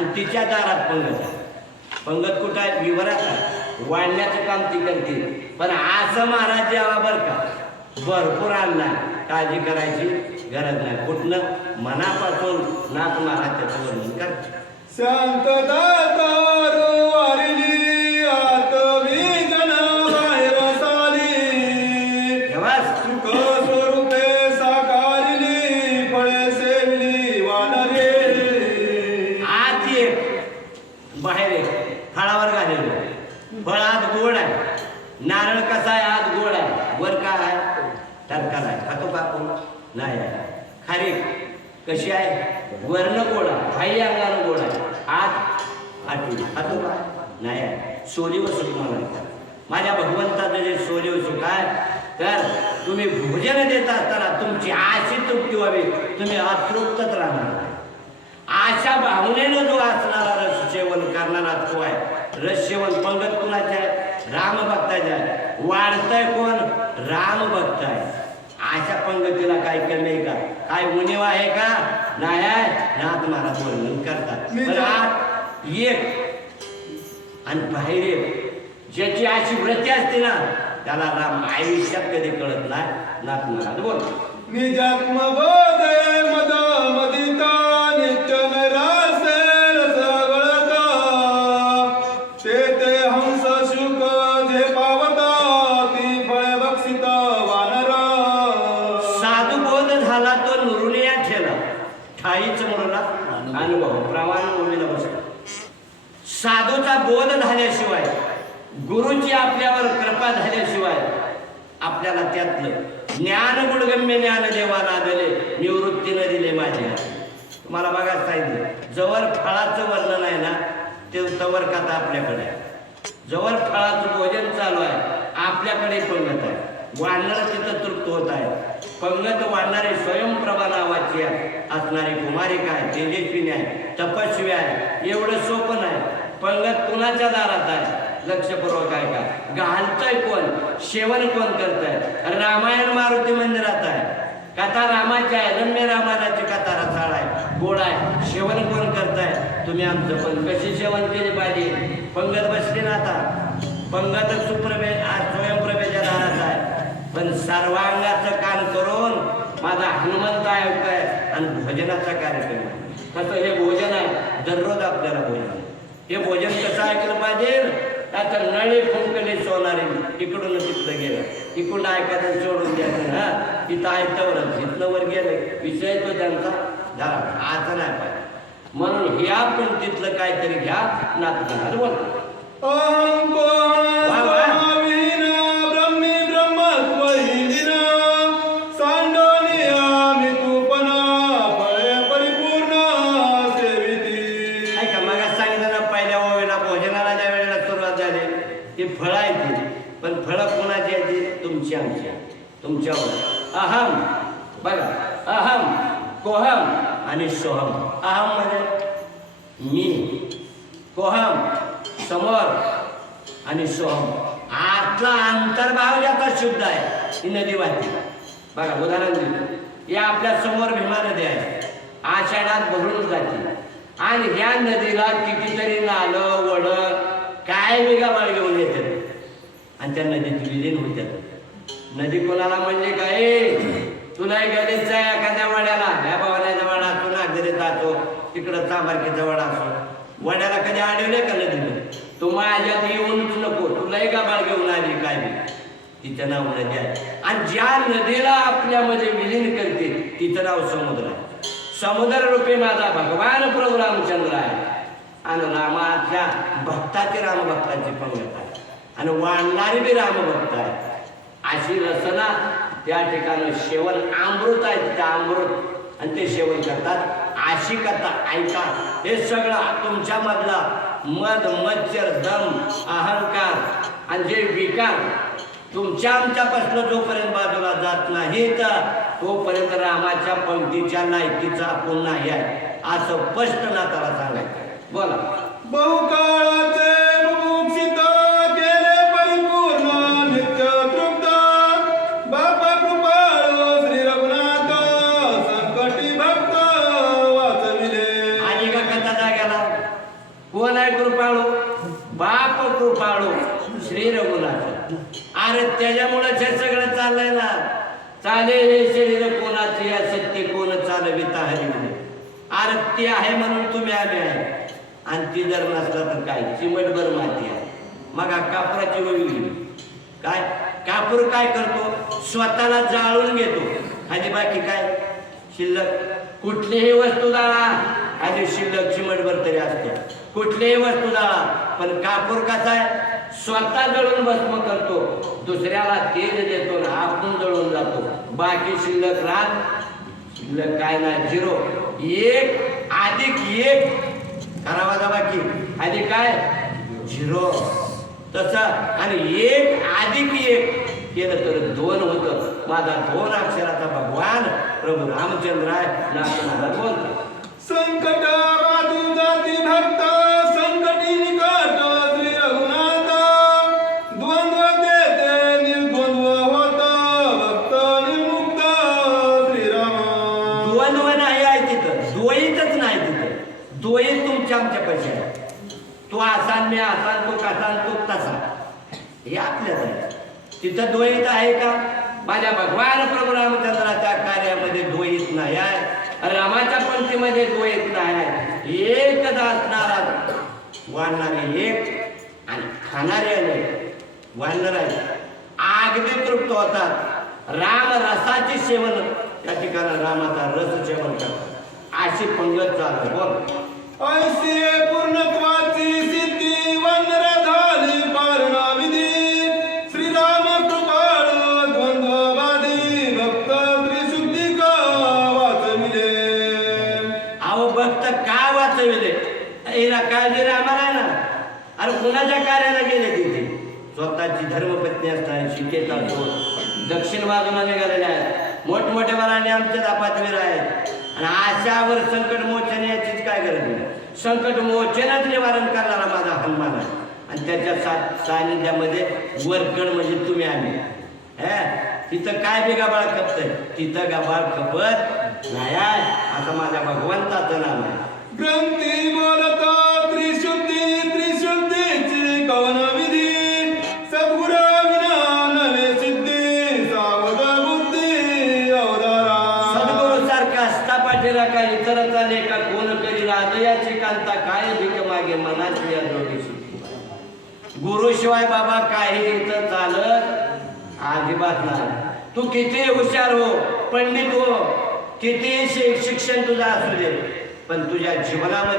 आणि तिच्या दारात पंगत आहे. पंगत कुठं आहे? विवरात आहे. वाढण्याचं काम ती करते. पण असं महाराज जेव्हा बरं का? भरपूर आणला काळजी करायची गरज नाही. कुठलं मनापासून नाथ महाराज त्याचं वर्णन करते. शांतता! बाहेर आहे. फळावर घालेलं फळ आत गोड आहे. नारळ कसा आहे? आत गोड आहे. वर काय आहे? टरकाल आहे. खातो का आपण? नाही आहे. खारीक कशी आहे? वर्ण गोड आहे. बाह्य अंगानं गोड आहे. आत आठवी खातो का? नाही आहे. सोलीव सुख मला माझ्या भगवंताचं जे सोलीव सुख आहे तर तुम्ही भोजन देत असताना तुमची आशी तृप्ती व्हावी. तुम्ही अतृप्तच राहणार आशा भावनेनं जो असणारा रस सेवन करणारा तो आहे रस सेवन पंगत कुणाचे आहे राम भक्ताचे वाढतंय कोण? राम भक्त आहे अशा पंगतीला काय कमी का? काय उणीव आहे का? नाही नाथ महाराज वर्णन करतात. मी एक आणि बाहेर एक ज्याची अशी व्रती असते ना त्याला राम आयुष्यात कधी कळत नाही नाथ महाराज बोल निजात्म बोधे मद अनुभव बसला साधूचा बोध झाल्याशिवाय गुरुची आपल्यावर कृपा झाल्याशिवाय आपल्याला त्यातलं ज्ञान गुणगम्य ज्ञान देवाला दिले निवृत्तीनं दिले माझ्या तुम्हाला बघायचं सांगितलं जवळ फळाचं वर्णन आहे ना ते तवर कथा आपल्याकडे आहे. जवळ फळाचं भोजन चालू आहे आपल्याकडे पंगत आहे? वाढणारं तिथं तृप्त होत आहे पंगत वाढणारे स्वयंप्रभा नावाची आहे असणारी कुमारिका आहे तेजस्विनी आहे तपस्वी आहे. एवढं सोपं नाही. पंगत कुणाच्या दारात आहे? लक्षपूर्वक आहे का? घालतंय कोण? सेवन कोण करतंय? रामायण मारुती मंदिरात आहे. कथा रामाची आहे. रम्य रामायणाची कथा रथाळ आहे. गोड आहे. सेवन कोण करताय? तुम्ही आमचं पण कशी सेवन केली पाहिजे? पंगत बसली ना आता. पंगत सुप्रभे आज स्वयंप्रभेच्या दारात आहे. पण सर्वांगाचं काम करून माझा हनुमंत ऐकताय आणि भजनाचा कार्यक्रम आहे. तसं हे भोजन आहे दररोज आपल्याला भोजन. आहे. हे भोजन कसं ऐकलं पाहिजे आता नळी फुंकली सोनारी इकडून तिथलं गेलं. इकडून ऐकायचं सोडून द्यायचं हा? तिथं ऐकतावरच तिथलं वर गेलं. विषय तो त्यांचा झाला. आता नाही पाहिजे म्हणून ह्या पण तिथलं काहीतरी घ्या नात बोल. फळं आहेत पण फळं कोणाची आहेत तुमची आमच्या तुमच्यावर. अहम. बघा. अहम कोहम आणि सोहम. अहम म्हणजे मी. कोहम समोर आणि सोहम. आतला अंतर्भाव ज्याचा शुद्ध आहे. ही नदी वाहते. बघा उदाहरण दिलं या आपल्यासमोर भीमा नदी आहे. आषाढात भरून जाते. आणि ह्या नदीला कितीतरी नालं वड काय वेगळा माळ घेऊन आणि त्या नदीत विलीन होत्यात नदी कोणाला म्हणले काय तुला गणितचा आहे एखाद्या वड्याला. ह्या भावण्याचा वाडा तुला नागदरीत असो तिकडं चांबारकीचा वडा असो. वड्याला कधी आढळले का नदीने तू माझ्यात येऊनच नको तुलाही गाबाळ घेऊन आली काय बी तिचं नाव नदी आहे. आणि ज्या नदीला आपल्यामध्ये विलीन करते तिचं नाव समुद्र आहे. समुद्र रूपे माझा भगवान प्रभू रामचंद्र आहे. आणि रामाच्या भक्ताची रामभक्ताची पंगत आहे. आणि वाढणारी बी रामभक्त आहे अशी रचना त्या ठिकाणी शेवण अमृत आहे त्या अमृत. आणि ते सेवन करतात. अशी कथा ऐका. हे सगळं तुमच्यामधला मध मच्छर दम अहंकार आणि जे विकार तुमच्या आमच्यापासून जोपर्यंत बाजूला जात नाही तर तोपर्यंत रामाच्या पंक्तीच्या लायकीचा आपण नाही आहे. असं स्पष्ट नाताला सांगायचं बोला. बहुकाळाचे जाग्याला कोण आहे कृपाळू? बाप कृपाळू. श्री रघुनाथ. अरे त्याच्यामुळे हे सगळं चाललंय ना. चाले हे शरीर कोणाचे असत्य कोण चालविता हरी म्हणे. अरे ती आहे म्हणून तुम्ही आम्ही आहे. आणि ती जर नसला तर काय? चिमटभर माती आहे. मग कापराची वळी काय? कापूर काय करतो? स्वतःला जाळून घेतो. आणि बाकी काय? शिल्लक? कुठलीही वस्तू जाळा. आणि शिल्लक चिमटभर तरी असते. कुठलीही वस्तू जाळा पण कापूर कसा आहे? स्वतः जळून भस्म करतो. दुसऱ्याला तेज देतो ना आपण जळून जातो. बाकी शिल्लक राहत. शिल्लक काय नाही झिरो. एक अधिक एक. करावा जा बाकी. अधिक काय? झिरो. तसं. आणि एक अधिक एक. केलं तर दोन होतं. माझा दोन अक्षराचा भगवान प्रभू रामचंद्र आहे. नाचणारा बोलतो आमच्या पैसे आहे. तू मी असा तो कसा तो तसा. हे आपल्यात आहे. तिथं द्वैत आहे का? माझ्या भगवान प्रभू रामचंद्राच्या कार्यामध्ये द्वैत नाही आहे. रामाच्या पंक्तीमध्ये तो एक आहे एकदा असणारा वाढणारे एक आणि खाणारे अनेक वाढणार अगदी तृप्त होतात. राम रसाचे सेवन त्या ठिकाणी रामाचा रस सेवन करतात. अशी पंगत चालू बोल. वाचविले हिला काळजी रे आम्हाला आहे ना अरे कुणाच्या कार्याला गेले तिथे? स्वतःची धर्मपत्नी असतात शिकेचा शोध दक्षिण बाजूला निघालेले आहेत. मोठमोठे वराने आमच्या दापातवीर आहेत. आणि आशावर संकट मोचन याचीच काय गरज नाही संकट मोचनच निवारण करणारा माझा हनुमान आहे. आणि त्याच्या सा सानिध्यामध्ये वरकड म्हणजे तुम्ही आम्ही. हे तिथं काय बी गबाळ खपतंय? तिथं गबाळ खपत नाही. आता असं माझ्या भगवंताचं नाव आहे. गुरुशिवाय मागे या बाबा काही इथं चालत अजिबात नाही. तू किती हुशार हो पंडित हो. किती शिक्षण तुझं असू दे. पण तुझ्या जीवनामध्ये